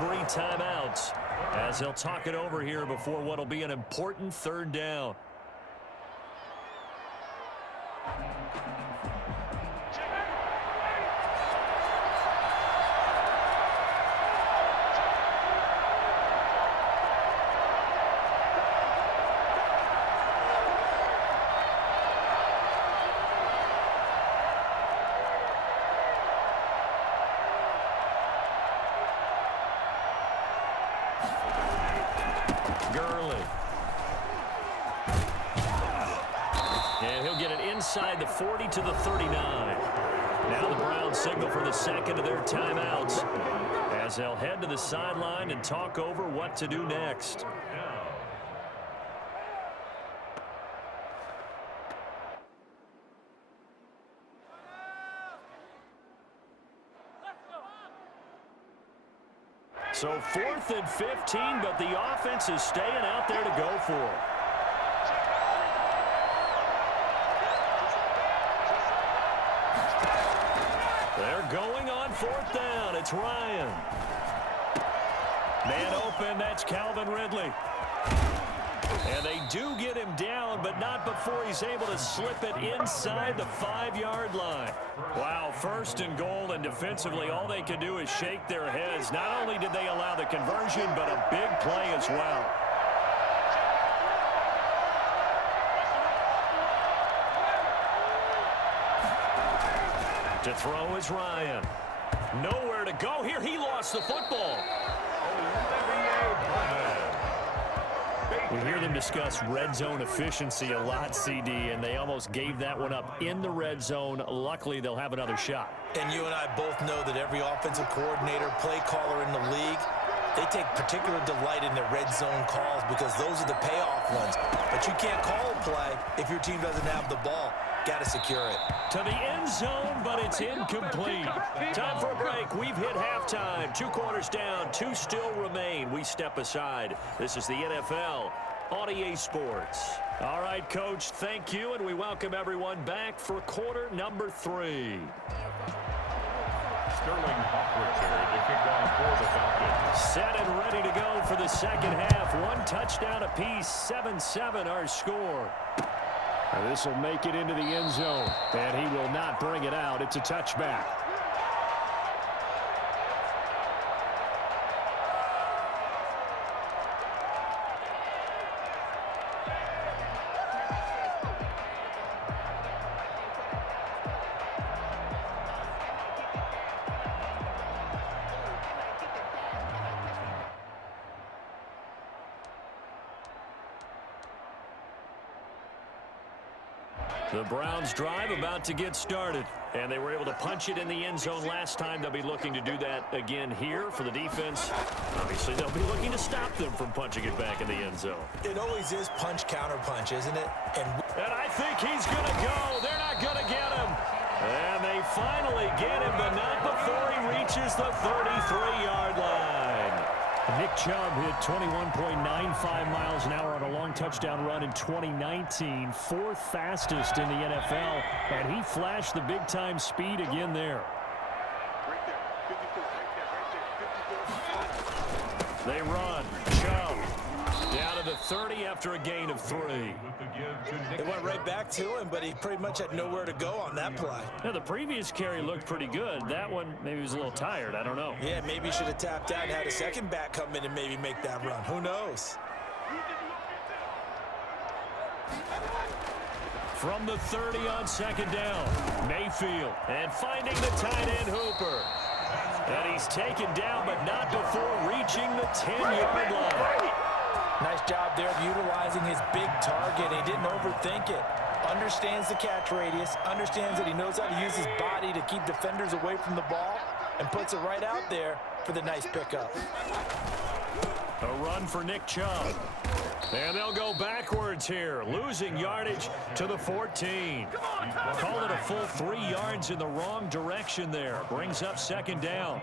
3 timeouts as he'll talk it over here before what will be an important 3rd down. And he'll get it inside the 40 to the 39. Now the Browns signal for the second of their timeouts as they'll head to the sideline and talk over what to do next. So 4th and 15, but the offense is staying out there to go for it. They're going on 4th down. It's Ryan. Man open, that's Calvin Ridley. And they do get him down, but not before he's able to slip it inside the 5-yard line. Wow, 1st and goal, and defensively all they can do is shake their heads. Not only did they allow the conversion, but a big play as well. To throw is Ryan. Nowhere to go here. He lost the football. We hear them discuss red zone efficiency a lot, CD, and they almost gave that one up in the red zone. Luckily, they'll have another shot. And you and I both know that every offensive coordinator, play caller in the league, they take particular delight in their red zone calls because those are the payoff ones. But you can't call a play if your team doesn't have the ball. Got to secure it. To the end zone, but it's incomplete. Time for a break. We've hit halftime. 2 quarters down. 2 still remain. We step aside. This is the NFL on EA Sports. All right, Coach, thank you, and we welcome everyone back for quarter number 3. Sterling Hawkwood to kick off for the Falcons. Set and ready to go for the second half. 1 touchdown apiece. 7-7 our score. This will make it into the end zone, and he will not bring it out. It's a touchback. The Browns drive about to get started, and they were able to punch it in the end zone last time. They'll be looking to do that again here for the defense. Obviously, they'll be looking to stop them from punching it back in the end zone. It always is punch, counter punch, isn't it? And I think he's going to go. They're not going to get him. And they finally get him, but not before he reaches the 33-yard line. Nick Chubb hit 21.95 miles an hour on a long touchdown run in 2019, 4th fastest in the NFL, and he flashed the big-time speed again there. They run. Chubb down to the 30 after a gain of 3. It went right back to him, but he pretty much had nowhere to go on that play. Now, the previous carry looked pretty good. That one, maybe he was a little tired. I don't know. Yeah, maybe he should have tapped out and had a second back come in and maybe make that run. Who knows? From the 30 on 2nd down, Mayfield, and finding the tight end Hooper. And he's taken down, but not before reaching the 10-yard line. Nice job there of utilizing his big target. He didn't overthink it. Understands the catch radius, understands that he knows how to use his body to keep defenders away from the ball, and puts it right out there for the nice pickup. A run for Nick Chubb. And they'll go backwards here, losing yardage to the 14. Call it a full 3 yards in the wrong direction there. Brings up 2nd down.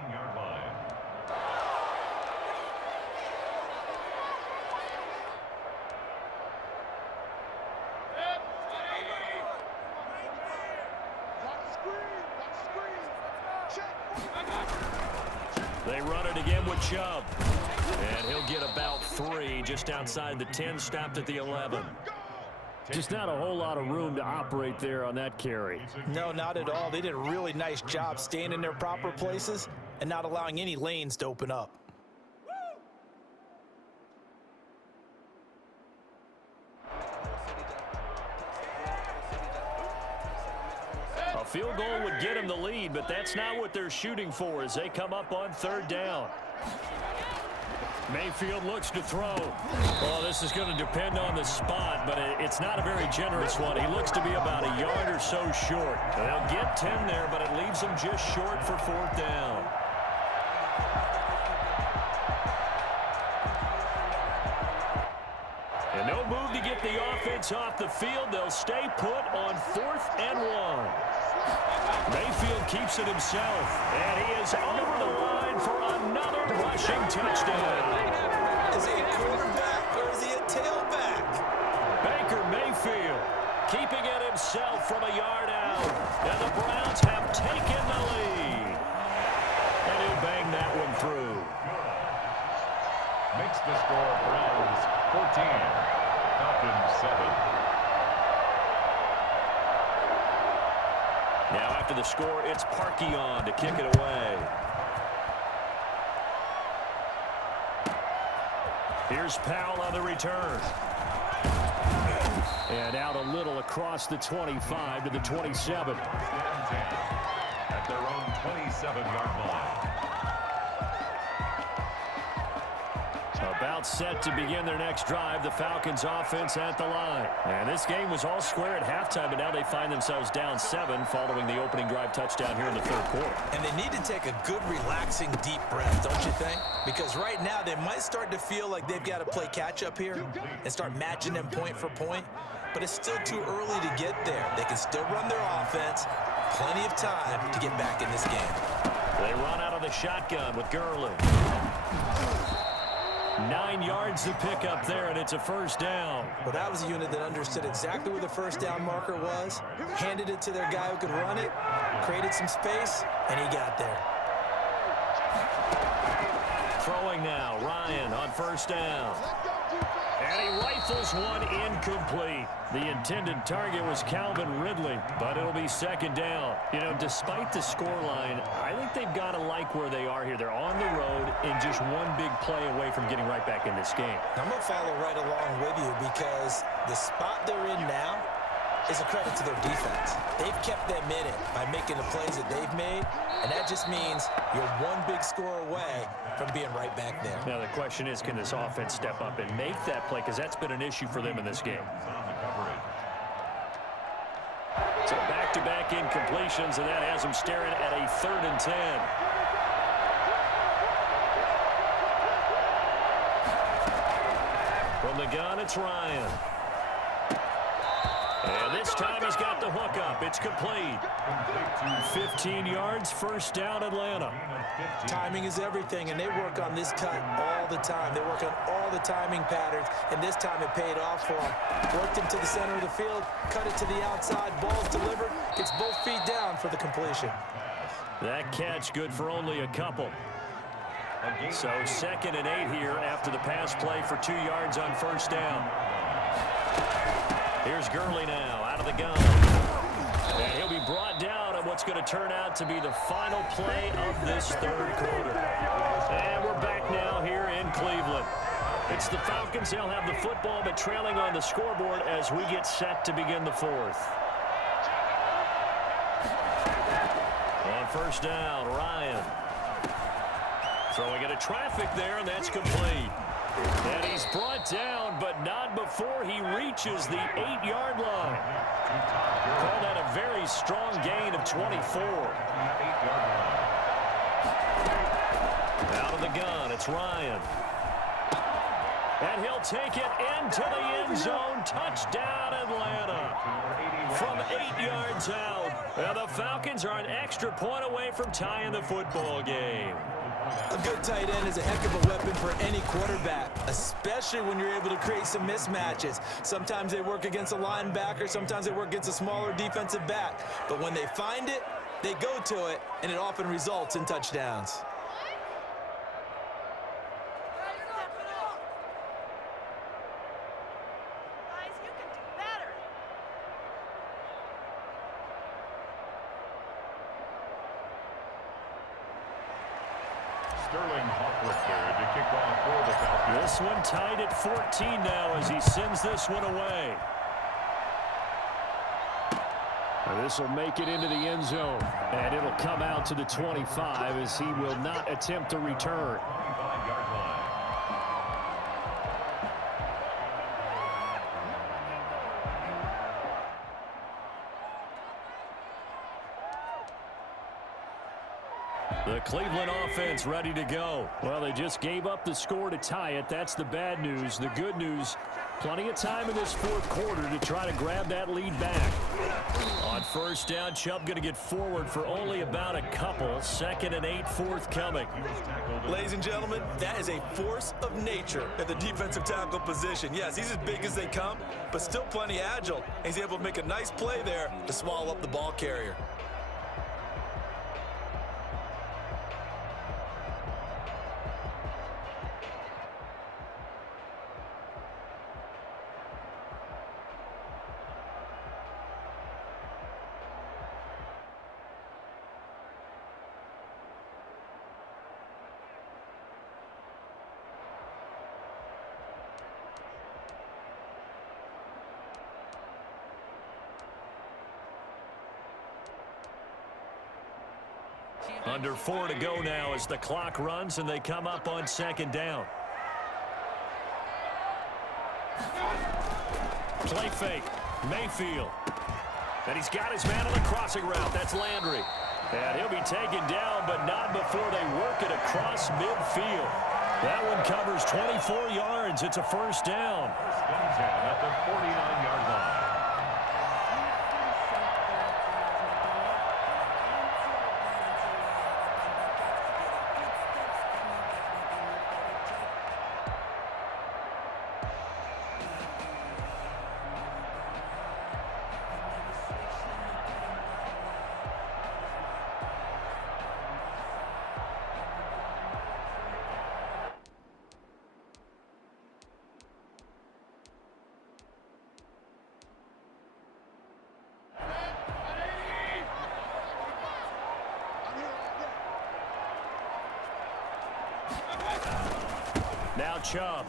They run it again with Chubb. And he'll get about 3 just outside the 10, stopped at the 11. Just not a whole lot of room to operate there on that carry. No, not at all. They did a really nice job staying in their proper places and not allowing any lanes to open up. A field goal would get them the lead, but that's not what they're shooting for as they come up on 3rd down. Mayfield looks to throw. Oh, this is going to depend on the spot, but it's not a very generous one. He looks to be about a yard or so short. They'll get 10 there, but it leaves them just short for 4th down. And no move to get the offense off the field. They'll stay put on 4th and 1. Mayfield keeps it himself, and he is over the line for another rushing touchdown. Is he a quarterback or is he a tailback? Baker Mayfield keeping it himself from a yard out, and the Browns have taken the lead. And he'll bang that one through. Makes the score Browns 14, Falcons 7. Now after the score, it's Parkey to kick it away. Here's Powell on the return. And out a little across the 25 to the 27. At their own 27-yard line. About set to begin their next drive, the Falcons offense at the line. And this game was all square at halftime, but now they find themselves down 7 following the opening drive touchdown here in the 3rd quarter. And they need to take a good, relaxing, deep breath, don't you think? Because right now they might start to feel like they've got to play catch-up here and start matching them point for point. But it's still too early to get there. They can still run their offense. Plenty of time to get back in this game. They run out of the shotgun with Gurley. 9 yards to pick up there, and it's a 1st down. Well, that was a unit that understood exactly where the 1st down marker was, handed it to their guy who could run it, created some space, and he got there. Throwing now, Ryan on 1st down. And he rifles one incomplete. The intended target was Calvin Ridley, but it'll be 2nd down. You know, despite the scoreline, I think they've got to like where they are here. They're on the road and just one big play away from getting right back in this game. I'm going to follow right along with you because the spot they're in now is a credit to their defense. They've kept them in it by making the plays that they've made, and that just means you're one big score away from being right back there. Now the question is, can this offense step up and make that play? Because that's been an issue for them in this game. So back-to-back incompletions, and that has them staring at a 3rd and 10. From the gun, it's Ryan. And this time he's got the hook up. It's complete. 15 yards, 1st down, Atlanta. Timing is everything, and they work on this cut all the time. They work on all the timing patterns, and this time it paid off for them. Worked him to the center of the field, cut it to the outside, ball's delivered, gets both feet down for the completion. That catch good for only a couple. So 2nd and 8 here after the pass play for 2 yards on 1st down. Here's Gurley now out of the gun. And he'll be brought down on what's going to turn out to be the final play of this 3rd quarter. And we're back now here in Cleveland. It's the Falcons. They'll have the football, but trailing on the scoreboard as we get set to begin the 4th. On 1st down, Ryan. Throwing into traffic there, and that's complete. And he's brought down, but not before he reaches the 8-yard line. Call that a very strong gain of 24. Out of the gun, it's Ryan. And he'll take it into the end zone. Touchdown, Atlanta. From 8 yards out. And the Falcons are an extra point away from tying the football game. A good tight end is a heck of a weapon for any quarterback, especially when you're able to create some mismatches. Sometimes they work against a linebacker, sometimes they work against a smaller defensive back. But when they find it, they go to it, and it often results in touchdowns. Sterling Hawkwifter to kick off for the Falcons. This one tied at 14 now as he sends this one away. This will make it into the end zone, and it'll come out to the 25 as he will not attempt to return. 25-yard line. The Cleveland offense ready to go. Well, they just gave up the score to tie it. That's the bad news. The good news, plenty of time in this fourth quarter to try to grab that lead back. On first down, Chubb going to get forward for only about a couple. 2nd and 8 forthcoming. Ladies and gentlemen, that is a force of nature at the defensive tackle position. Yes, he's as big as they come, but still plenty agile. He's able to make a nice play there to swallow up the ball carrier. Under 4 to go now as the clock runs and they come up on 2nd down. Play fake. Mayfield. And he's got his man on the crossing route. That's Landry. And he'll be taken down, but not before they work it across midfield. That one covers 24 yards. It's a first down. First and 10 at the 49-yard line. Now Chubb.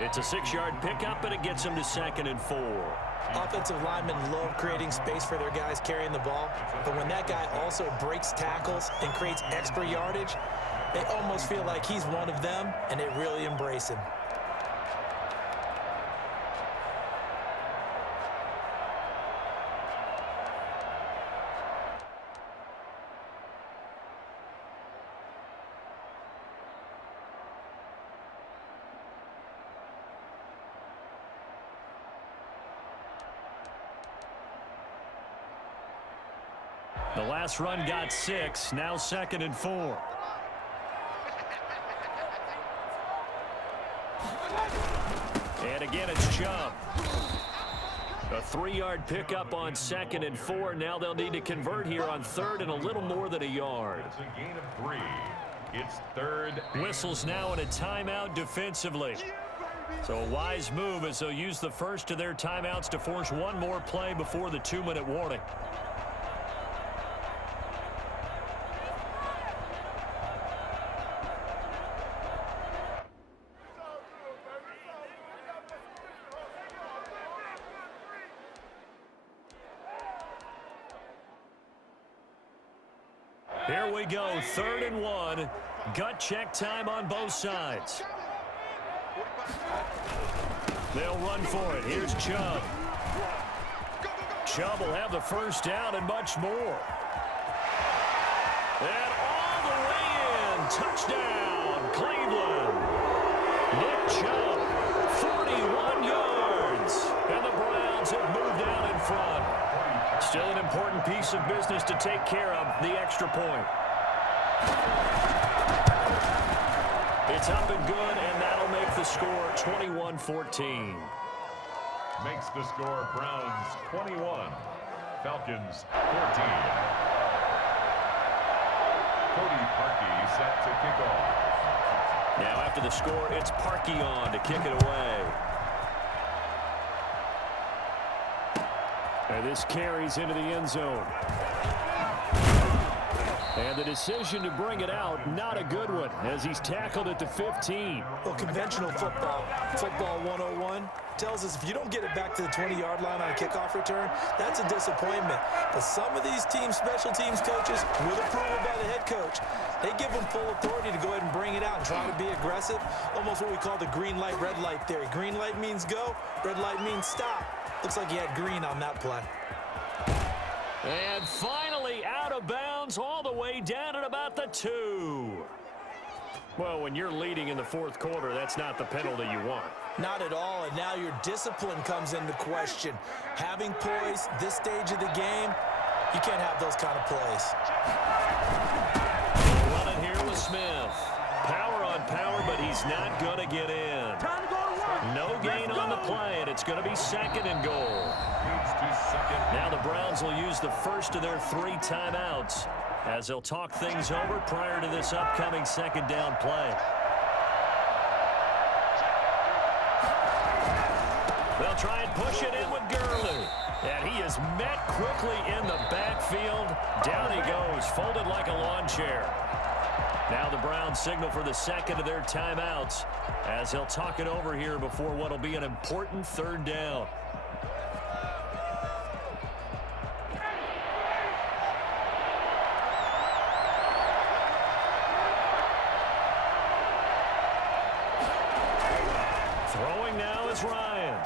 It's a 6-yard pickup, and it gets him to 2nd and 4. Offensive linemen love creating space for their guys carrying the ball, but when that guy also breaks tackles and creates extra yardage, they almost feel like he's one of them, and they really embrace him. The last run got 6, now 2nd and 4. And again, it's Chubb. A 3-yard pickup on 2nd and 4. Now they'll need to convert here on 3rd and a little more than a yard. It's a gain of 3. It's 3rd. Whistles now in a timeout defensively. So a wise move as they'll use the first of their timeouts to force one more play before the 2-minute warning. Here we go, 3rd and 1. Gut check time on both sides. They'll run for it. Here's Chubb. Chubb will have the first down and much more. And all the way in. Touchdown, Cleveland. Nick Chubb, 41 yards. And the Browns have moved out in front. Still an important piece of business to take care of, the extra point. It's up and good, and that'll make the score 21-14. Makes the score Browns 21, Falcons 14. Cody Parkey set to kick off. Now after the score, it's Parkey on to kick it away. And this carries into the end zone. And the decision to bring it out, not a good one, as he's tackled at the 15. Well, conventional football 101, tells us if you don't get it back to the 20-yard line on a kickoff return, that's a disappointment. But some of these special teams coaches, with approval by the head coach, they give them full authority to go ahead and bring it out and try to be aggressive, almost what we call the green light, red light theory. Green light means go, red light means stop. Looks like he had green on that play. And finally out of bounds all the way down at about the 2. Well, when you're leading in the fourth quarter, that's not the penalty you want. Not at all, and now your discipline comes into question. Having poise this stage of the game, you can't have those kind of plays. Running here with Smith. Power on power, but he's not going to get in. No gain on the play, and it's going to be 2nd and goal. Now the Browns will use the first of their 3 timeouts as they'll talk things over prior to this upcoming 2nd down play. They'll try and push it in with Gurley. And he is met quickly in the backfield. Down he goes, folded like a lawn chair. Now the Browns signal for the 2nd of their timeouts as they'll talk it over here before what will be an important 3rd down. Throwing now is Ryan.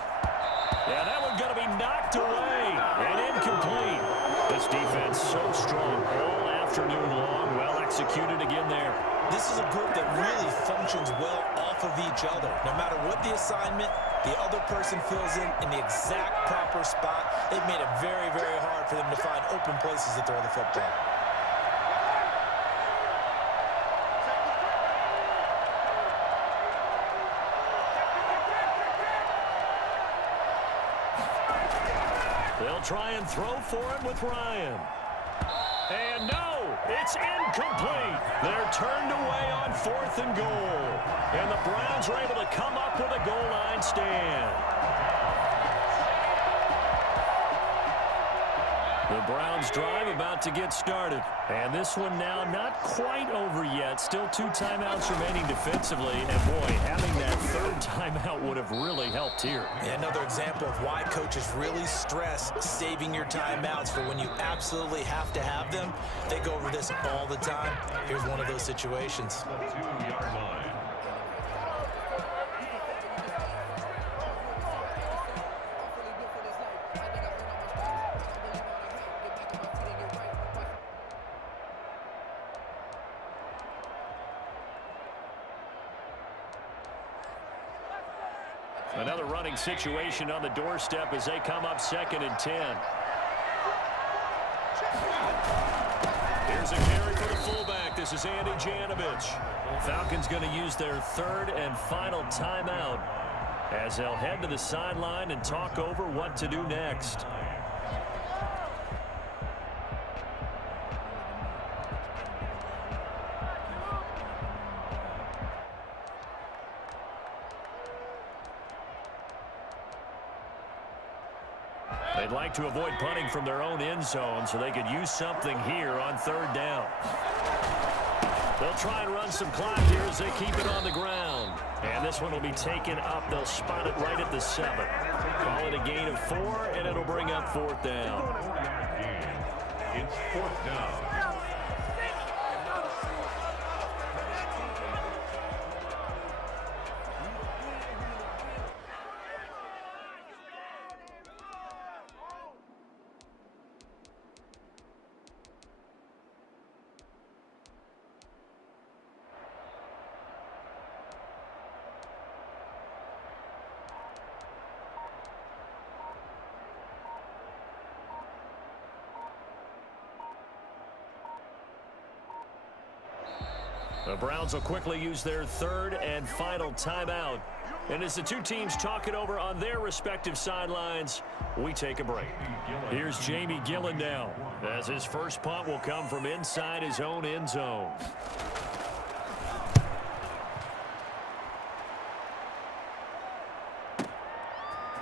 Yeah, that one's going to be knocked away and incomplete. This defense so strong all afternoon long. Well executed again there. This is a group that really functions well off of each other. No matter what the assignment, the other person fills in the exact proper spot. They've made it very, very hard for them to find open places to throw the football. They'll try and throw for him with Ryan. And no, it's incomplete. They're turned away on 4th and goal. And the Browns are able to come up with a goal line stand. The Browns drive about to get started. And this one now not quite over yet. Still 2 timeouts remaining defensively. And boy, having that 3rd timeout would have really helped here. And another example of why coaches really stress saving your timeouts for when you absolutely have to have them. They go over this all the time. Here's one of those situations. 2-yard line. Another running situation on the doorstep as they come up 2nd and 10. Here's a carry for the fullback. This is Andy Janovich. Falcons going to use their 3rd and final timeout as they'll head to the sideline and talk over what to do next. They'd like to avoid punting from their own end zone so they could use something here on 3rd down. They'll try and run some clock here as they keep it on the ground. And this one will be taken up. They'll spot it right at the 7. Call it a gain of 4, and it'll bring up 4th down. It's 4th down. The Browns will quickly use their 3rd and final timeout. And as the 2 teams talk it over on their respective sidelines, we take a break. Here's Jamie Gillen now, as his first punt will come from inside his own end zone.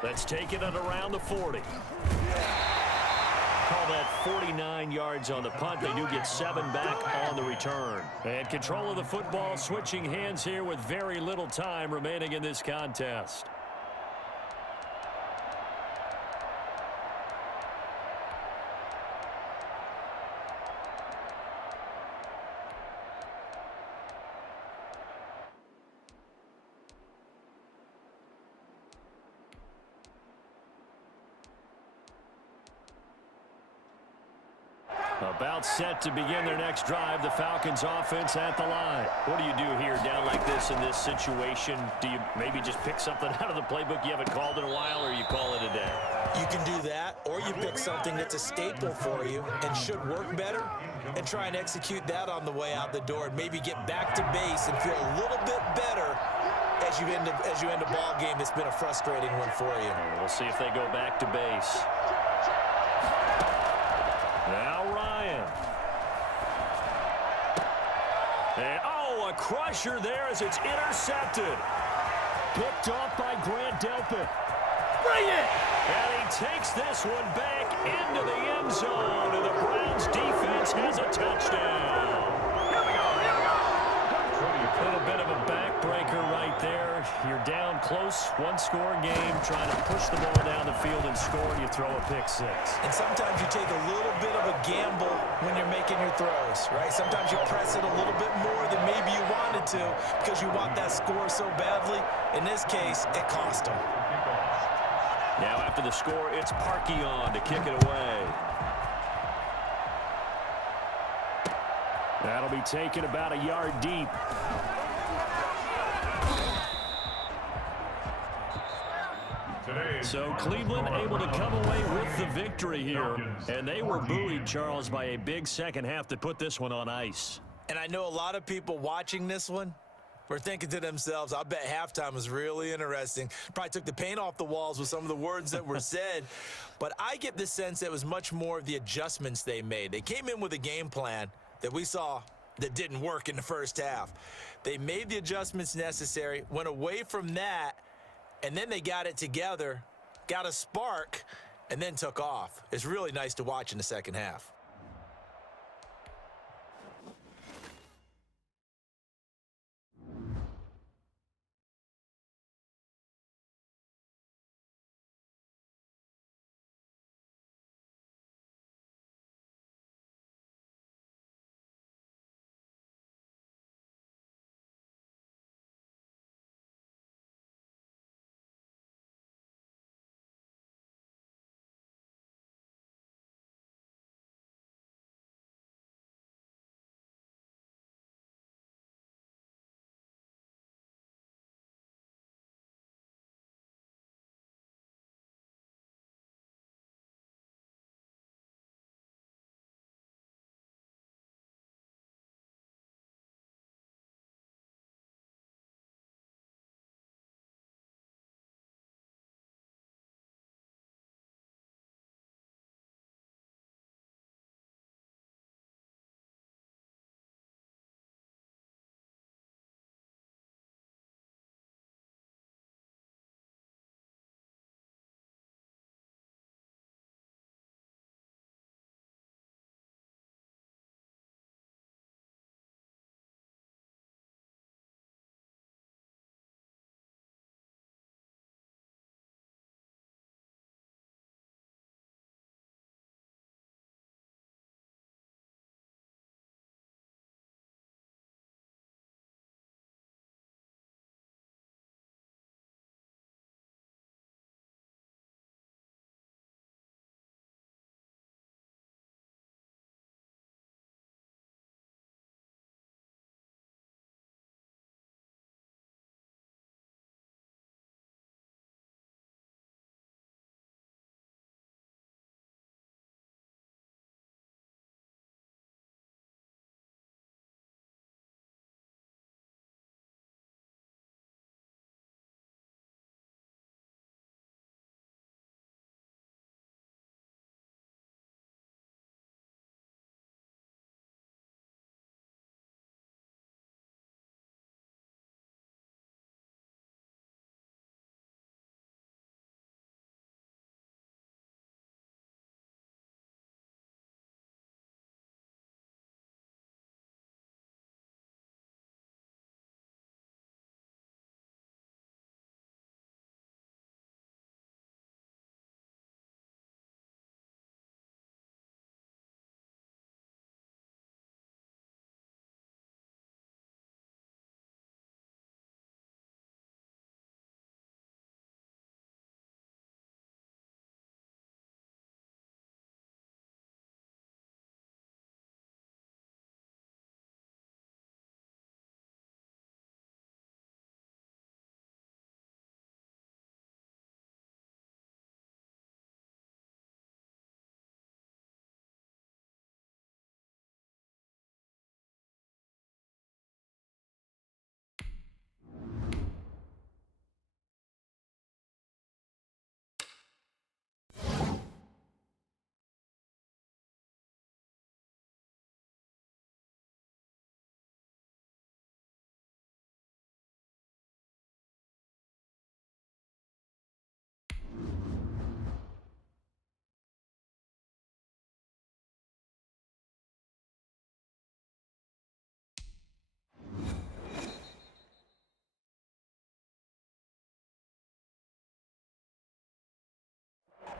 Let's take it at around the 40. Call that 49 yards on the punt. They do get 7 back on the return. And control of the football switching hands here with very little time remaining in this contest. About set to begin their next drive. The Falcons offense at the line. What do you do here down like this in this situation? Do you maybe just pick something out of the playbook you haven't called in a while, or you call it a day? You can do that, or you pick something that's a staple for you and should work better and try and execute that on the way out the door and maybe get back to base and feel a little bit better as you end a ball game that's been a frustrating one for you. We'll see if they go back to base. Now Ryan. And, a crusher there as it's intercepted. Picked off by Grant Delpit. Bring it! And he takes this one back into the end zone, and the Browns defense has a touchdown. A little bit of a backbreaker right there. You're down close, one-score game, trying to push the ball down the field and score, and you throw a pick six. And sometimes you take a little bit of a gamble when you're making your throws, right? Sometimes you press it a little bit more than maybe you wanted to because you want that score so badly. In this case, it cost them. Now after the score, it's Parkey on to kick it away. That'll be taken about a yard deep. So Cleveland able to come away with the victory here. And they were buoyed, Charles, by a big second half that put this one on ice. And I know a lot of people watching this one were thinking to themselves, I bet halftime was really interesting. Probably took the paint off the walls with some of the words that were said. But I get the sense that it was much more of the adjustments they made. They came in with a game plan that we saw that didn't work in the first half. They made the adjustments necessary, went away from that, and then they got it together, got a spark, and then took off. It's really nice to watch in the second half.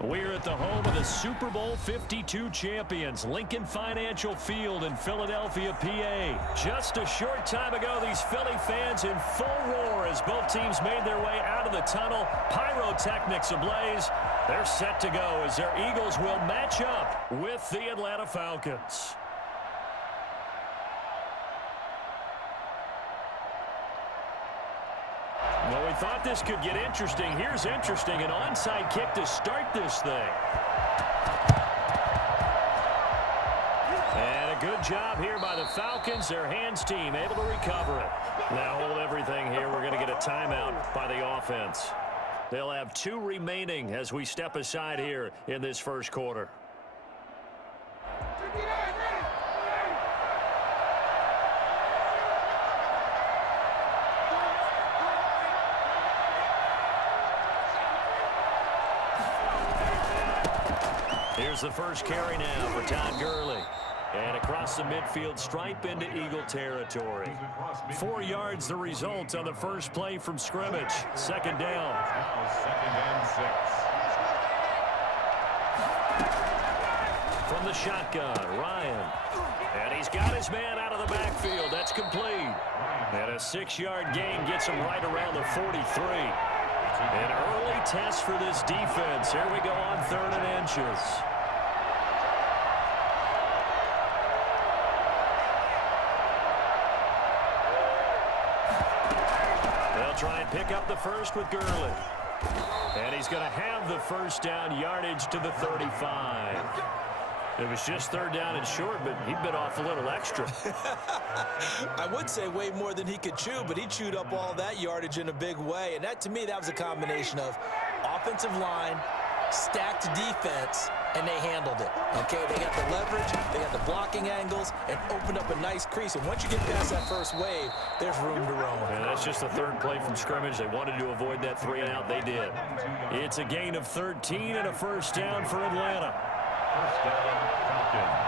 We're at the home of the Super Bowl 52 champions, Lincoln Financial Field in Philadelphia, PA. Just a short time ago, these Philly fans in full roar as both teams made their way out of the tunnel. Pyrotechnics ablaze. They're set to go as their Eagles will match up with the Atlanta Falcons. Well, we thought this could get interesting. Here's interesting. An onside kick to start this thing. And a good job here by the Falcons. Their hands team able to recover it. Now hold everything here. We're going to get a timeout by the offense. They'll have 2 remaining as we step aside here in this first quarter. Here's the first carry now for Todd Gurley. And across the midfield stripe into Eagle territory. 4 yards the result on the first play from scrimmage. Second down. Second and 6. From the shotgun, Ryan. And he's got his man out of the backfield. That's complete. And a 6-yard gain gets him right around the 43. An early test for this defense. Here we go on 3rd and inches. They'll try and pick up the first with Gurley. And he's going to have the first down, yardage to the 35. It was just 3rd down and short, but he bit off a little extra. I would say way more than he could chew, but he chewed up all that yardage in a big way. And that, to me, that was a combination of offensive line, stacked defense, and they handled it. Okay, they got the leverage, they got the blocking angles, and opened up a nice crease. And once you get past that first wave, there's room to roam. And that's just the 3rd play from scrimmage. They wanted to avoid that 3-and-out. They did. It's a gain of 13 and a first down for Atlanta. First down, Falcons.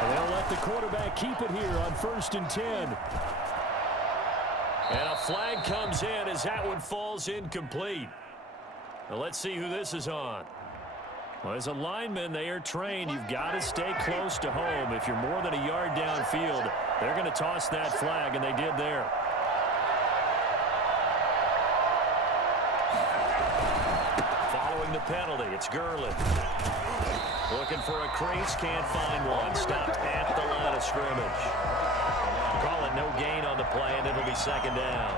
They'll let the quarterback keep it here on 1st and 10. And a flag comes in as that one falls incomplete. Now let's see who this is on. Well, as a lineman, they are trained. You've got to stay close to home. If you're more than a yard downfield, they're going to toss that flag, and they did there. Following the penalty, it's Gurley. Looking for a crease, can't find one. Stopped at the line of scrimmage. Call it no gain on the play, and it'll be 2nd down.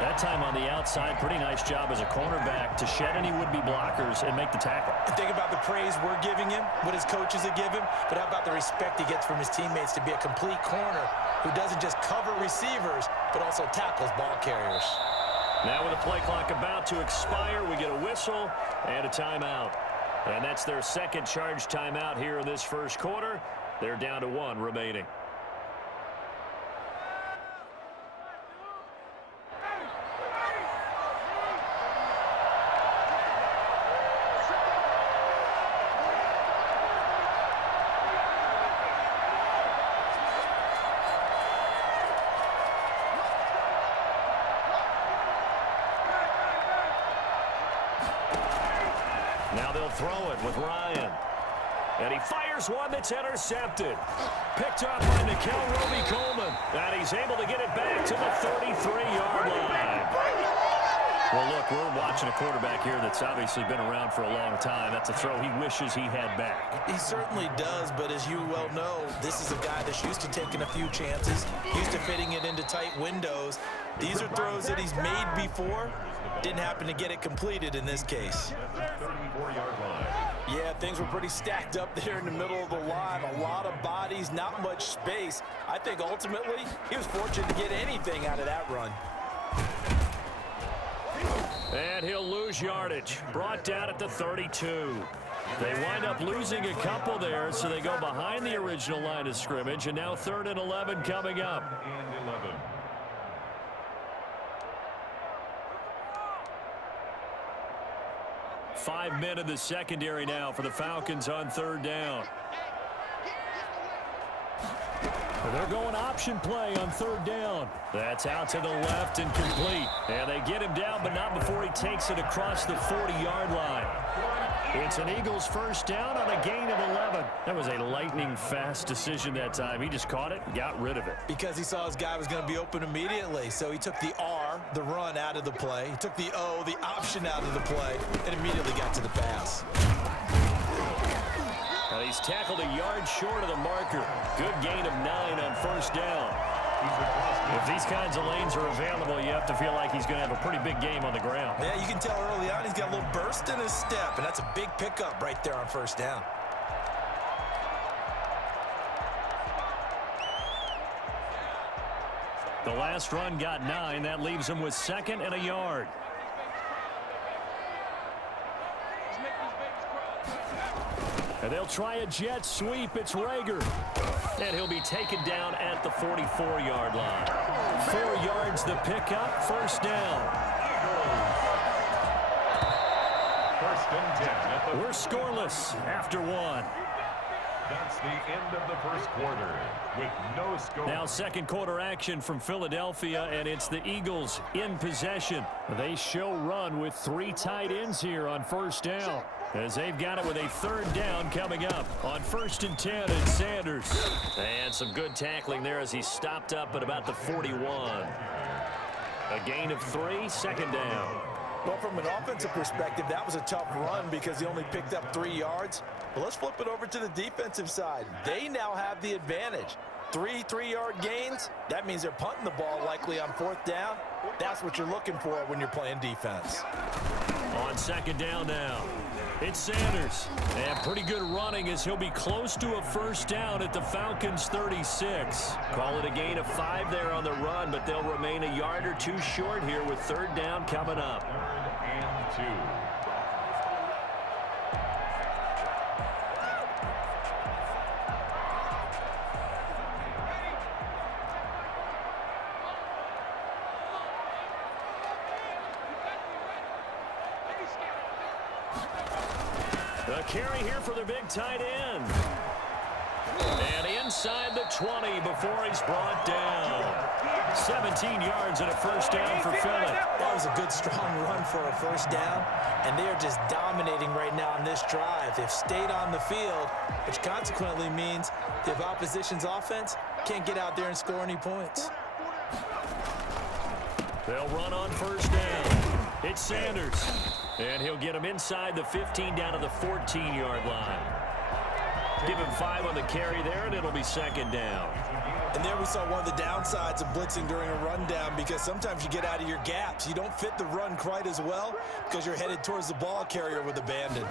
That time on the outside, pretty nice job as a cornerback to shed any would-be blockers and make the tackle. And think about the praise we're giving him, what his coaches have given him, but how about the respect he gets from his teammates to be a complete corner who doesn't just cover receivers, but also tackles ball carriers. Now with the play clock about to expire, we get a whistle and a timeout. And that's their 2nd charge timeout here in this first quarter. They're down to 1 remaining. Now they'll throw it with Ryan. And he fires one that's intercepted. Picked up by Nikel Roby-Coleman. And he's able to get it back to the 33-yard line. Well, look, we're watching a quarterback here that's obviously been around for a long time. That's a throw he wishes he had back. He certainly does, but as you well know, this is a guy that's used to taking a few chances, used to fitting it into tight windows. These are throws that he's made before. Didn't happen to get it completed in this case. 34-yard line. Yeah, things were pretty stacked up there in the middle of the line. A lot of bodies, not much space. I think ultimately he was fortunate to get anything out of that run. And he'll lose yardage. Brought down at the 32. They wind up losing a couple there, so they go behind the original line of scrimmage, and now 3rd and 11 coming up. And 11. Five men in the secondary now for the Falcons on 3rd down. They're going option play on third down. That's out to the left and complete. And they get him down, but not before he takes it across the 40-yard line. It's an Eagles first down on a gain of 11. That was a lightning-fast decision that time. He just caught it and got rid of it. Because he saw his guy was going to be open immediately. So he took the R, the run, out of the play. He took the O, the option, out of the play, and immediately got to the pass. Now he's tackled a yard short of the marker. Good gain of 9 on first down. If these kinds of lanes are available, you have to feel like he's going to have a pretty big game on the ground. Yeah, you can tell early on he's got a little burst in his step, and that's a big pickup right there on first down. The last run got 9. That leaves him with 2nd and a yard. And they'll try a jet sweep. It's Rager. And he'll be taken down at the 44-yard line. 4 yards the pickup. First down. First and 10. We're scoreless after 1. That's the end of the first quarter with no score. Now second quarter action from Philadelphia, and it's the Eagles in possession. They show run with 3 tight ends here on first down, as they've got it with a third down coming up. On 1st and 10, it's Sanders. And some good tackling there as he stopped up at about the 41. A gain of 3, second down. Well, from an offensive perspective, that was a tough run because he only picked up 3 yards. But let's flip it over to the defensive side. They now have the advantage. 3 3-yard gains, that means they're punting the ball likely on 4th down. That's what you're looking for when you're playing defense. On second down now, it's Sanders. And pretty good running as he'll be close to a first down at the Falcons' 36. Call it a gain of 5 there on the run, but they'll remain a yard or 2 short here with third down coming up. 3rd and 2. The carry here for the big tight end. And inside the 20 before he's brought down. 17 yards and a first down for Philly. That was a good, strong run for a first down, and they are just dominating right now on this drive. They've stayed on the field, which consequently means the opposition's offense can't get out there and score any points. They'll run on first down. It's Sanders. And he'll get him inside the 15 down to the 14-yard line. Give him 5 on the carry there, and it'll be second down. And there we saw one of the downsides of blitzing during a rundown, because sometimes you get out of your gaps. You don't fit the run quite as well because you're headed towards the ball carrier with abandon.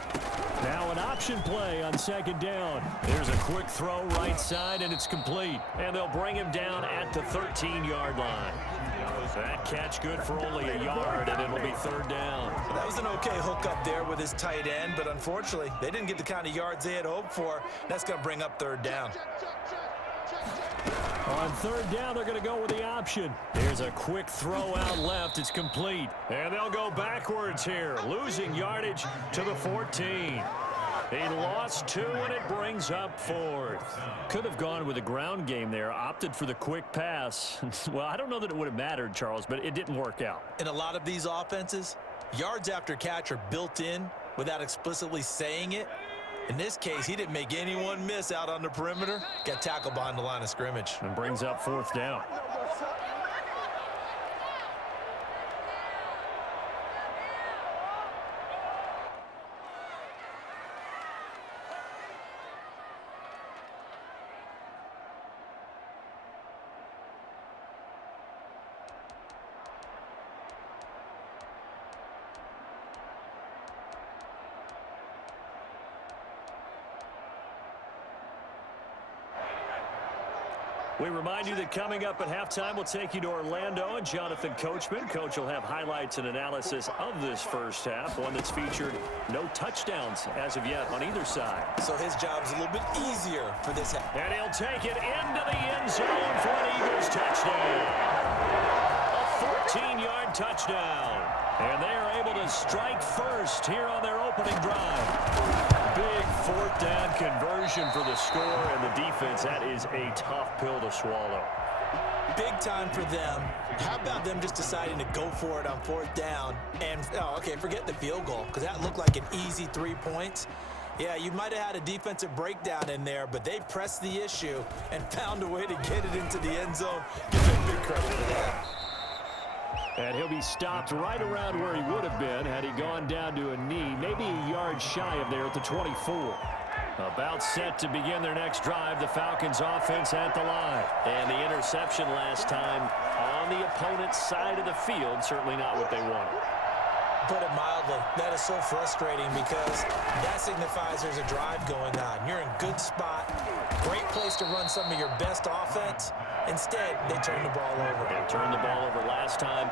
Now an option play on second down. There's a quick throw right side, and it's complete. And they'll bring him down at the 13-yard line. That catch good for only a yard, and it'll be third down. That was an okay hook up there with his tight end, but unfortunately, they didn't get the kind of yards they had hoped for. That's going to bring up third down. On third down, they're going to go with the option. There's a quick throw out left. It's complete. And they'll go backwards here, losing yardage to the 14. He lost 2, and it brings up 4th. Could have gone with a ground game there, opted for the quick pass. Well, I don't know that it would have mattered, Charles, but it didn't work out. In a lot of these offenses, yards after catch are built in without explicitly saying it. In this case, he didn't make anyone miss out on the perimeter. Got tackled behind the line of scrimmage. And brings up 4th down. We remind you that coming up at halftime, we'll take you to Orlando and Jonathan Coachman. Coach will have highlights and analysis of this first half, one that's featured no touchdowns as of yet on either side. So his job's a little bit easier for this half. And he'll take it into the end zone for an Eagles touchdown. A 14-yard touchdown. And they are able to strike first here on their opening drive. Big fourth down conversion for the score, and the defense, that is a tough pill to swallow. Big time for them. How about them just deciding to go for it on fourth down? And, okay, forget the field goal, because that looked like an easy 3 points. Yeah, you might have had a defensive breakdown in there, but they pressed the issue and found a way to get it into the end zone. Give them big credit for that. And he'll be stopped right around where he would have been had he gone down to a knee, maybe a yard shy of there at the 24. About set to begin their next drive, the Falcons offense at the line. And the interception last time on the opponent's side of the field, certainly not what they wanted. Put it mildly, that is so frustrating because that signifies there's a drive going on. You're in good spot, great place to run some of your best offense. Instead, they turn the ball over. They turned the ball over last time.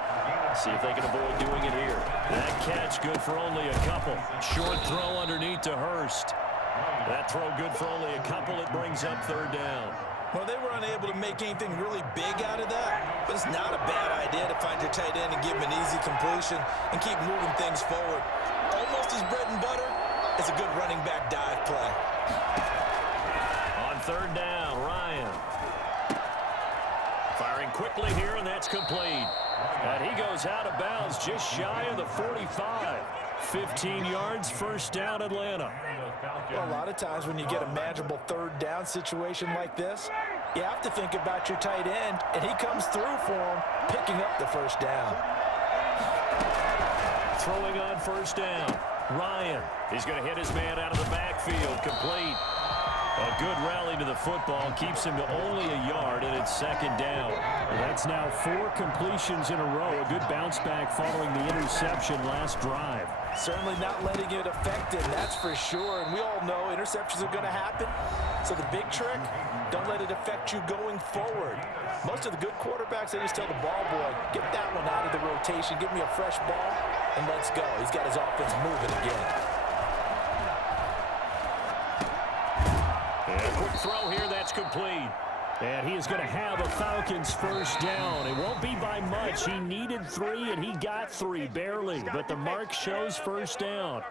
See if they can avoid doing it here. That catch good for only a couple. Short throw underneath to Hurst. That throw good for only a couple. It brings up third down. Well, they were unable to make anything really big out of that, but it's not a bad idea to find your tight end and give him an easy completion and keep moving things forward. Almost his bread and butter is a good running back dive play. On third down, Ryan. Firing quickly here, and that's complete. And he goes out of bounds just shy of the 45. 15 yards, first down, Atlanta. Well, a lot of times when you get a manageable third down situation like this, you have to think about your tight end, and he comes through for him, picking up the first down. Throwing on first down, Ryan. He's going to hit his man out of the backfield, complete. A good rally to the football keeps him to only a yard, and it's second down. Well, that's now 4 completions in a row. A good bounce back following the interception last drive. Certainly not letting it affect him, that's for sure. And we all know interceptions are going to happen. So the big trick, don't let it affect you going forward. Most of the good quarterbacks, they just tell the ball boy, get that one out of the rotation, give me a fresh ball, and let's go. He's got his offense moving again. And a quick throw here, that's complete. And he is going to have a Falcons first down. It won't be by much. He needed 3, and he got 3, barely. But the mark shows first down.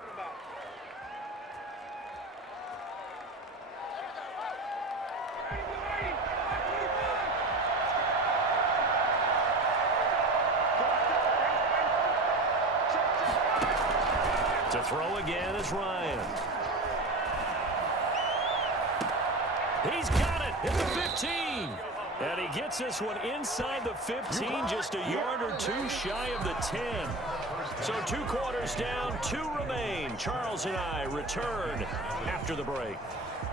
To throw again is Ryan. He's got it at the 15. And he gets this one inside the 15, just a yard or 2 shy of the 10. So 2 quarters down, 2 remain. Charles and I return after the break.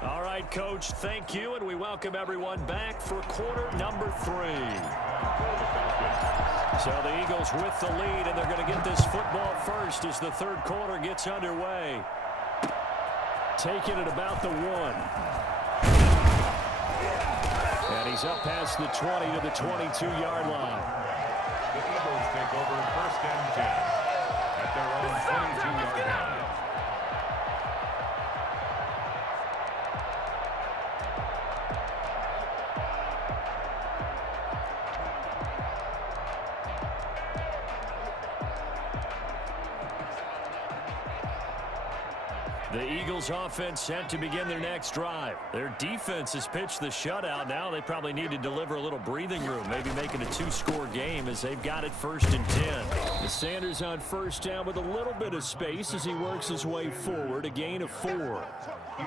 All right, Coach, thank you, and we welcome everyone back for quarter number 3. So the Eagles with the lead, and they're going to get this football first as the third quarter gets underway. Taking it about the 1. And he's up past the 20 to the 22-yard line. The Eagles take over first and 10 at their own 22-yard line. The Eagles offense set to begin their next drive. Their defense has pitched the shutout. Now they probably need to deliver a little breathing room, maybe making a 2-score game as they've got it first and 10. The Sanders on first down with a little bit of space as he works his way forward, a gain of 4.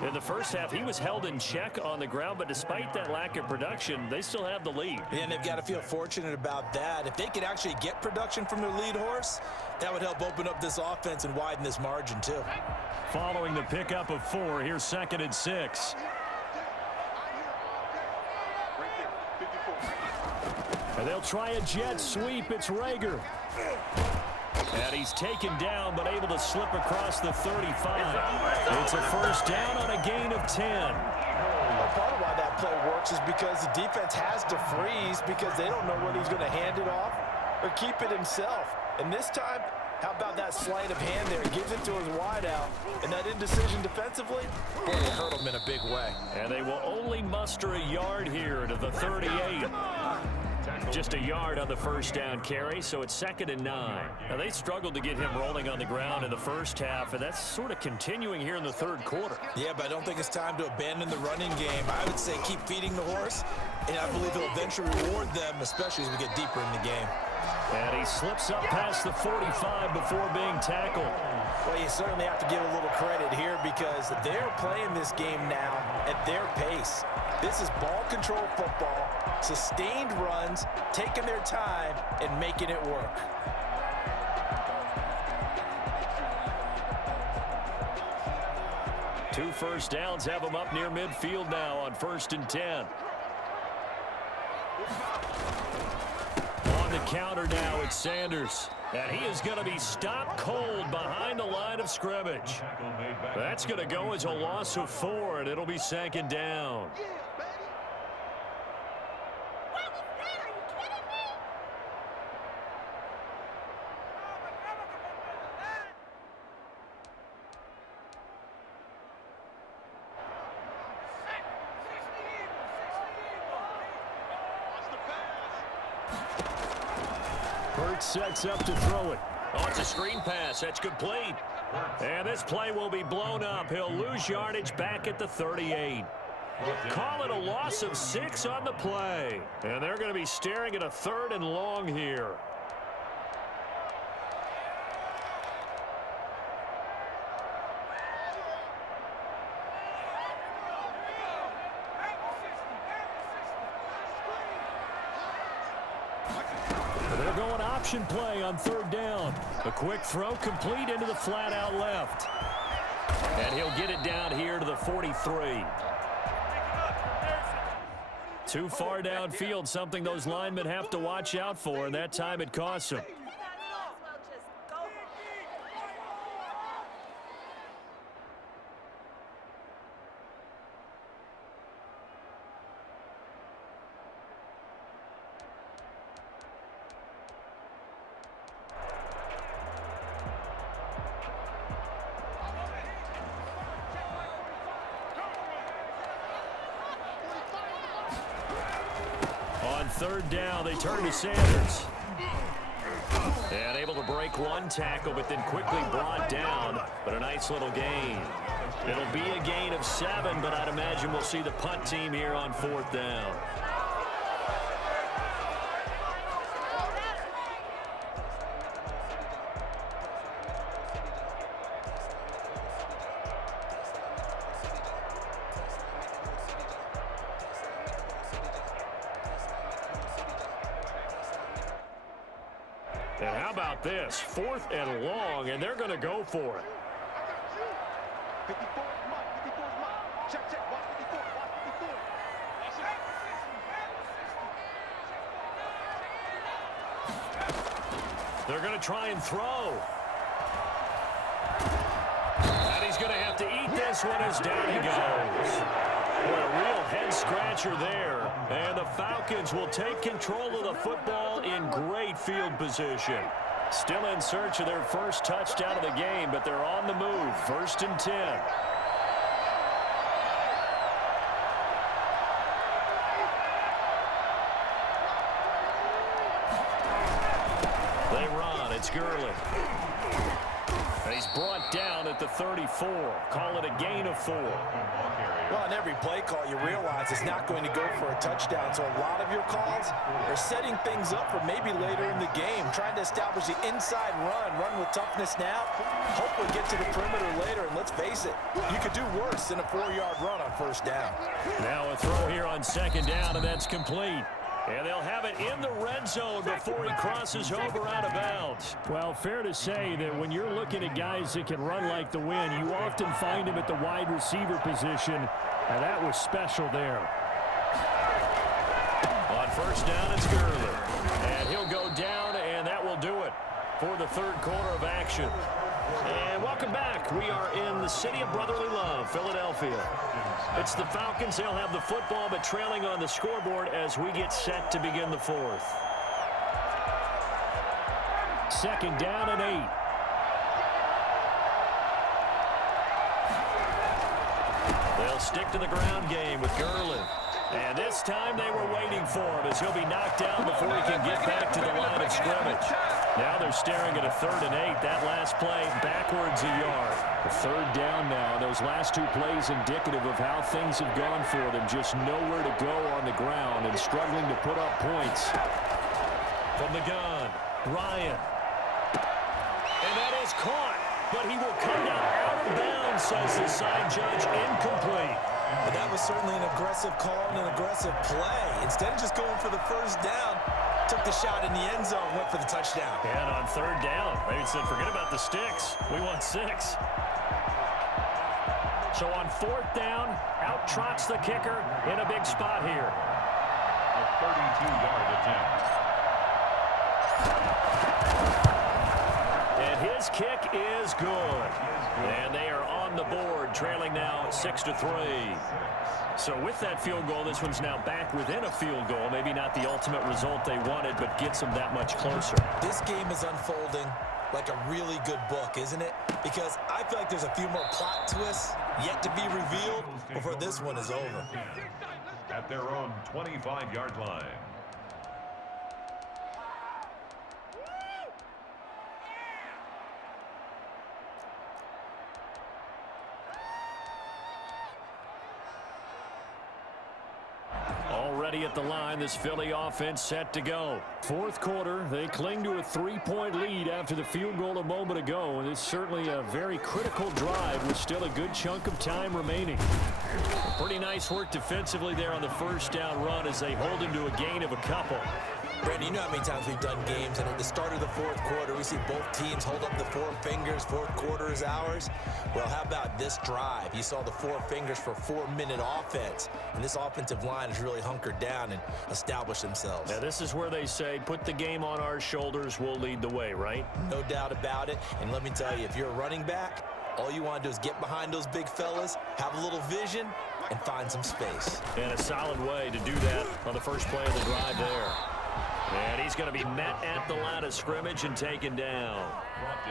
In the first half, he was held in check on the ground, but despite that lack of production, they still have the lead. And they've got to feel fortunate about that. If they could actually get production from their lead horse, that would help open up this offense and widen this margin too. Following the pickup of 4, here's second and 6. And they'll try a jet sweep. It's Rager. And he's taken down, but able to slip across the 35. It's a first down on a gain of 10. Well, part of why that play works is because the defense has to freeze because they don't know whether he's going to hand it off or keep it himself. And this time, how about that sleight of hand there? Gives it to his wideout. And that indecision defensively, boy, it hurt him in a big way. And they will only muster a yard here to the 38. Just a yard on the first down carry, so it's 2nd and 9. Now, they struggled to get him rolling on the ground in the first half, and that's sort of continuing here in the third quarter. Yeah, but I don't think it's time to abandon the running game. I would say keep feeding the horse, and I believe it'll eventually reward them, especially as we get deeper in the game. And he slips up past the 45 before being tackled. Well, you certainly have to give a little credit here because they're playing this game now at their pace. This is ball control football, sustained runs, taking their time, and making it work. Two first downs have them up near midfield now on 1st and 10. On the counter now, it's Sanders. And he is going to be stopped cold behind the line of scrimmage. That's going to go as a loss of 4, and it'll be 2nd down. Sets up to throw it. Oh, it's a screen pass. That's complete. And this play will be blown up. He'll lose yardage back at the 38. Call it a loss of 6 on the play. And they're going to be staring at a 3rd and long here. Play on 3rd down. A quick throw complete into the flat out left. And he'll get it down here to the 43. Too far downfield, something those linemen have to watch out for, and that time it costs them. On 3rd down, they turn to Sanders. And able to break one tackle, but then quickly brought down. But a nice little gain. It'll be a gain of 7, but I'd imagine we'll see the punt team here on 4th down. And how about this? 4th and long, and they're going to go for it. They're going to try and throw. And he's going to have to eat this one as down he goes. What a real head-scratcher there. And the Falcons will take control of the football in great field position. Still in search of their first touchdown of the game, but they're on the move. 1st and 10. They run. It's Gurley. And he's brought down at the 34. Call it a gain of 4. Well, on every play call, you realize it's not going to go for a touchdown. So a lot of your calls are setting things up for maybe later in the game, trying to establish the inside run with toughness now, hopefully get to the perimeter later. And let's face it, you could do worse than a 4-yard run on 1st down. Now a throw here on 2nd down, and that's complete. And they'll have it in the red zone before he crosses over out of bounds. Well, fair to say that when you're looking at guys that can run like the wind, you often find him at the wide receiver position, and that was special there. On 1st down, it's Gurley. And he'll go down, and that will do it for the 3rd quarter of action. And welcome back. We are in the city of brotherly love, Philadelphia. It's the Falcons. They'll have the football, but trailing on the scoreboard as we get set to begin the 4th. 2nd down and 8. They'll stick to the ground game with Gurley. And this time they were waiting for him as he'll be knocked down before he can get back to the line of scrimmage. Now they're staring at a 3rd and 8. That last play backwards a yard. A 3rd down now. Those last 2 plays indicative of how things have gone for them. Just nowhere to go on the ground and struggling to put up points. From the gun, Ryan. And that is caught, but he will come down out of bounds, says the side judge, incomplete. But that was certainly an aggressive call and an aggressive play. Instead of just going for the 1st down, took the shot in the end zone, went for the touchdown. And on 3rd down, they said, forget about the sticks. We want 6. So on 4th down, out trots the kicker in a big spot here. A 32-yard attempt. And his kick is good. And they are on the board, trailing now 6-3. So with that field goal, this one's now back within a field goal. Maybe not the ultimate result they wanted, but gets them that much closer. This game is unfolding like a really good book, isn't it? Because I feel like there's a few more plot twists yet to be revealed before this one is over. At their own 25-yard line. Already at the line, this Philly offense set to go. 4th quarter, they cling to a 3-point lead after the field goal a moment ago, and it's certainly a very critical drive with still a good chunk of time remaining. Pretty nice work defensively there on the 1st down run as they hold him to a gain of a couple. Brandon, you know how many times we've done games, and at the start of the 4th quarter, we see both teams hold up the 4 fingers, 4th quarter is ours. Well, how about this drive? You saw the 4 fingers for 4-minute offense, and this offensive line has really hunkered down and established themselves. Now, this is where they say, put the game on our shoulders, we'll lead the way, right? No doubt about it, and let me tell you, if you're a running back, all you want to do is get behind those big fellas, have a little vision, and find some space. And a solid way to do that on the first play of the drive there. And he's going to be met at the line of scrimmage and taken down.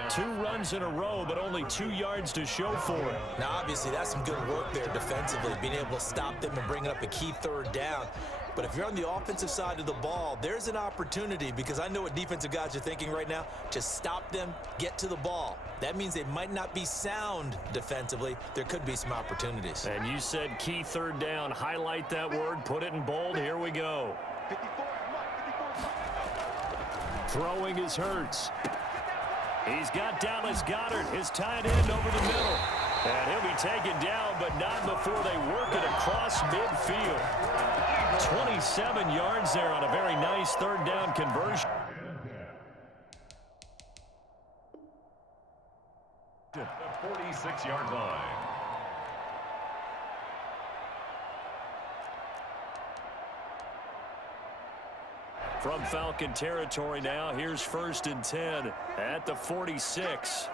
2 runs in a row, but only 2 yards to show for it. Now, obviously, that's some good work there defensively, being able to stop them and bring up a key 3rd down. But if you're on the offensive side of the ball, there's an opportunity, because I know what defensive guys are thinking right now. Just stop them, get to the ball. That means they might not be sound defensively. There could be some opportunities. And you said key 3rd down. Highlight that word, put it in bold. Here we go. Throwing is Hurts. He's got Dallas Goedert, his tight end, over the middle. And he'll be taken down, but not before they work it across midfield. 27 yards there on a very nice 3rd down conversion. The 46-yard line. From Falcon territory now, here's 1st and 10 at the 46.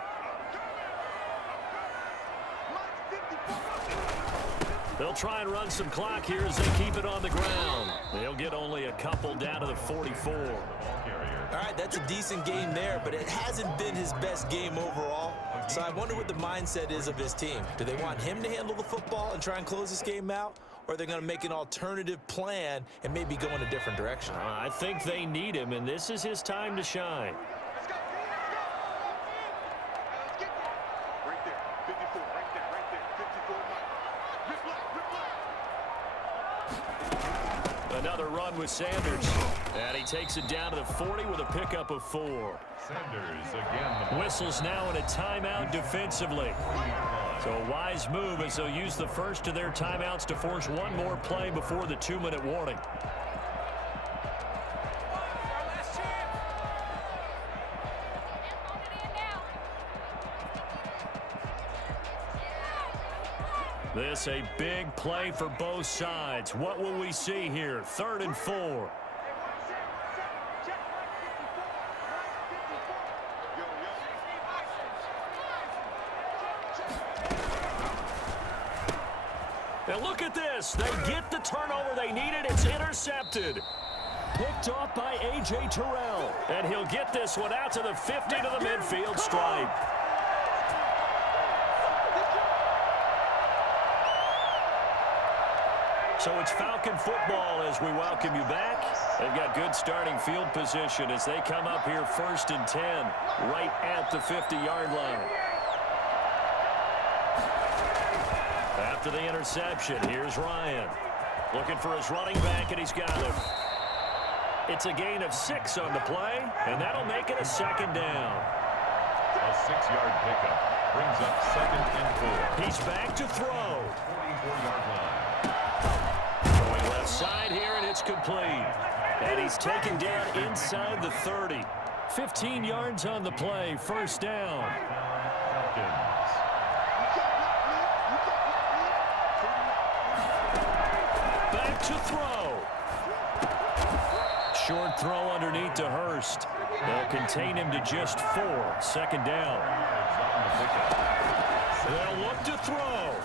They'll try and run some clock here as they keep it on the ground. They'll get only a couple down to the 44. All right, that's a decent game there, but it hasn't been his best game overall. So I wonder what the mindset is of his team. Do they want him to handle the football and try and close this game out? Or are they going to make an alternative plan and maybe go in a different direction? I think they need him, and this is his time to shine. Another run with Sanders. And he takes it down to the 40 with a pickup of 4. Sanders again. Whistles now in a timeout defensively. So a wise move as they'll use the first of their timeouts to force one more play before the 2-minute warning. This a big play for both sides. What will we see here? 3rd and 4. And look at this. They get the turnover they needed. It's intercepted. Picked off by A.J. Terrell. And he'll get this one out to the 50 to the midfield stripe. So it's Falcon football as we welcome you back. They've got good starting field position as they come up here 1st and 10 right at the 50-yard line. After the interception, here's Ryan. Looking for his running back, and he's got him. It's a gain of 6 on the play, and that'll make it a 2nd down. A 6-yard pickup brings up 2nd and 4. He's back to throw. 44-yard line. Going left side here, and it's complete. And he's taken down inside the 30. 15 yards on the play, 1st down. Back to throw. Short throw underneath to Hurst. They'll contain him to just 4. 2nd down. They'll look to throw.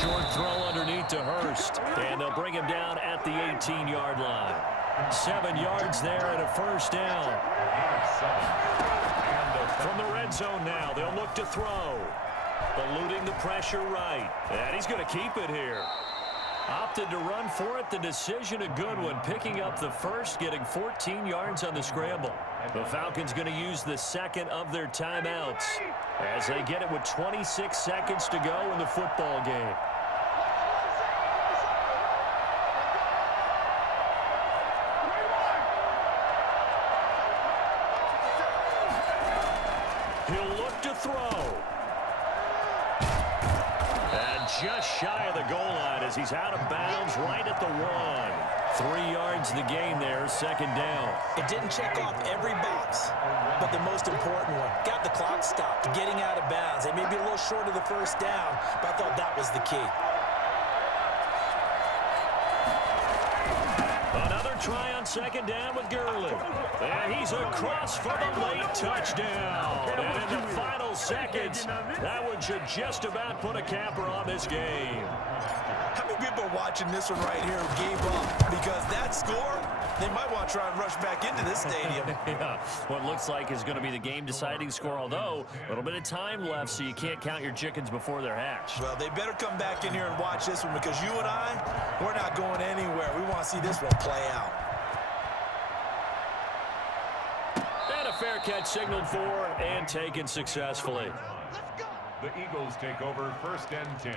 Short throw underneath to Hurst. And they'll bring him down at the 18-yard line. 7 yards there and a 1st down. From the red zone now, they'll look to throw. Eluding the pressure right. And he's going to keep it here. Opted to run for it. The decision a good one. Picking up the 1st, getting 14 yards on the scramble. The Falcons going to use the 2nd of their timeouts as they get it with 26 seconds to go in the football game. He'll look to throw. And just shy of the goal line as he's out of bounds right at the 1. 3 yards the gain there, 2nd down. It didn't check off every box, but the most important one. Got the clock stopped, getting out of bounds. They may be a little short of the 1st down, but I thought that was the key. Another try on 2nd down with Gurley. And he's across for the late touchdown. And in the final seconds, that one should just about put a capper on this game. How many people are watching this one right here who gave up? Because that score, they might want to try and rush back into this stadium. Yeah, what looks like is going to be the game-deciding score, although a little bit of time left, so you can't count your chickens before they're hatched. Well, they better come back in here and watch this one because you and I, we're not going anywhere. We want to see this one play out. And a fair catch signaled for and taken successfully. The Eagles take over 1st and 10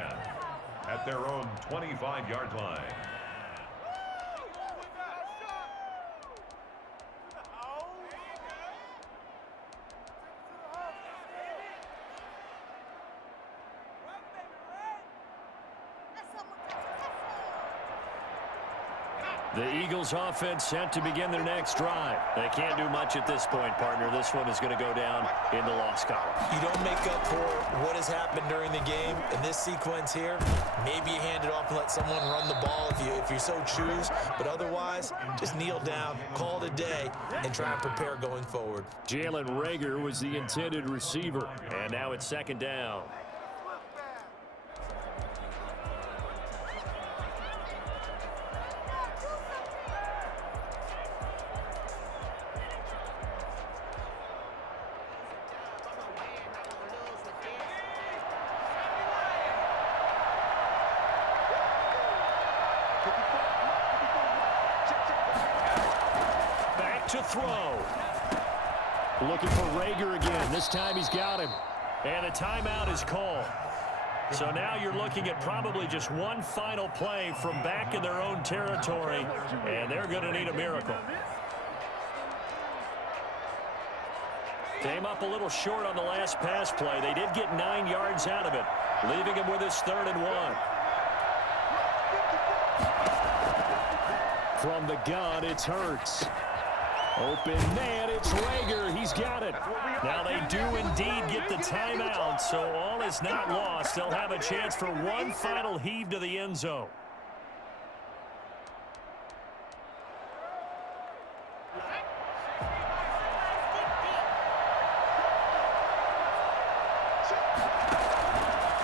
at their own 25-yard line. The Eagles offense set to begin their next drive. They can't do much at this point, partner. This one is going to go down in the loss column. You don't make up for what has happened during the game in this sequence here. Maybe you hand it off and let someone run the ball if you so choose. But otherwise, just kneel down, call it a day, and try and prepare going forward. Jalen Reagor was the intended receiver. And now it's 2nd down. To throw. Looking for Reagor again. This time he's got him. And a timeout is called. So now you're looking at probably just one final play from back in their own territory. And they're going to need a miracle. Came up a little short on the last pass play. They did get 9 yards out of it, leaving him with his 3rd and 1. From the gun, it's Hurts. Open man, it's Reagor. He's got it. Now they do indeed get the timeout, so all is not lost. They'll have a chance for one final heave to the end zone.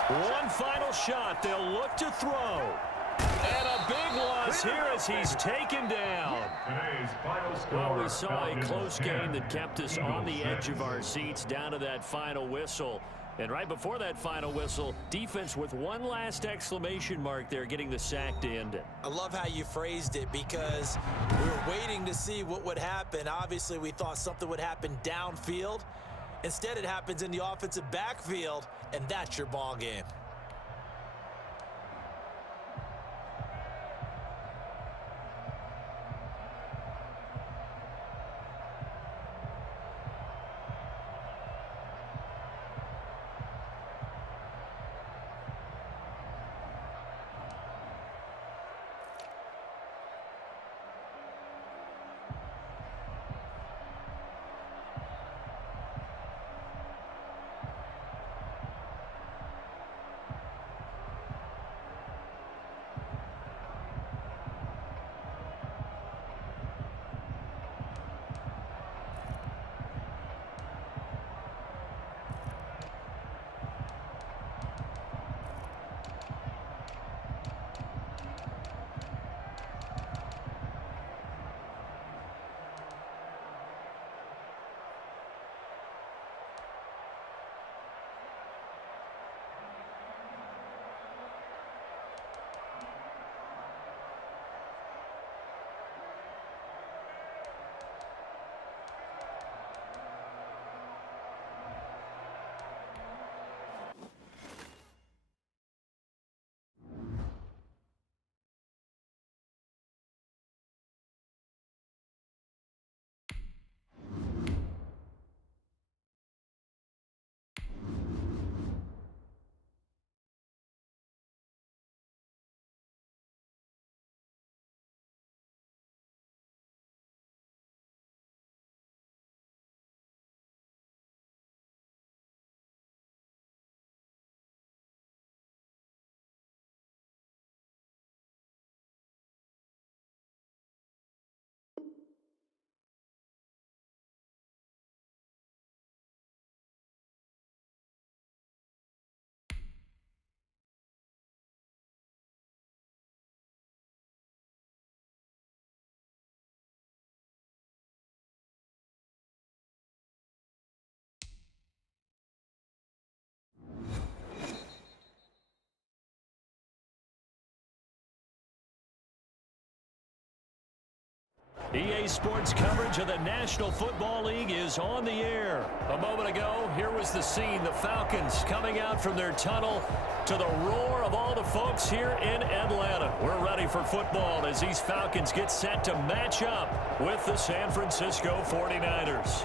One final shot. They'll look to throw. And a big loss here as he's taken down. Well, we saw a close game that kept us on the edge of our seats down to that final whistle. And right before that final whistle, defense with one last exclamation mark there, getting the sack to end it. I love how you phrased it because we were waiting to see what would happen. Obviously, we thought something would happen downfield. Instead, it happens in the offensive backfield, and that's your ball game. EA Sports coverage of the National Football League is on the air. A moment ago, here was the scene. The Falcons coming out from their tunnel to the roar of all the folks here in Atlanta. We're ready for football as these Falcons get set to match up with the San Francisco 49ers.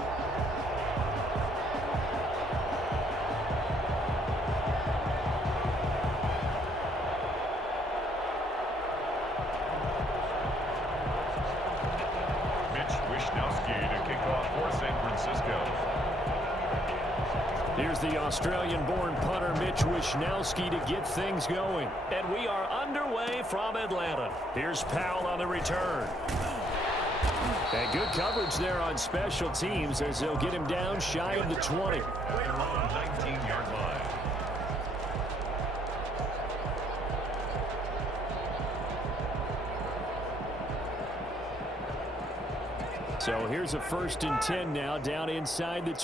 Here's the Australian-born punter Mitch Wishnowsky to get things going. And we are underway from Atlanta. Here's Powell on the return. And good coverage there on special teams as they'll get him down shy of the 20. Right around 19-yard line. So here's a 1st and 10 now down inside the 20.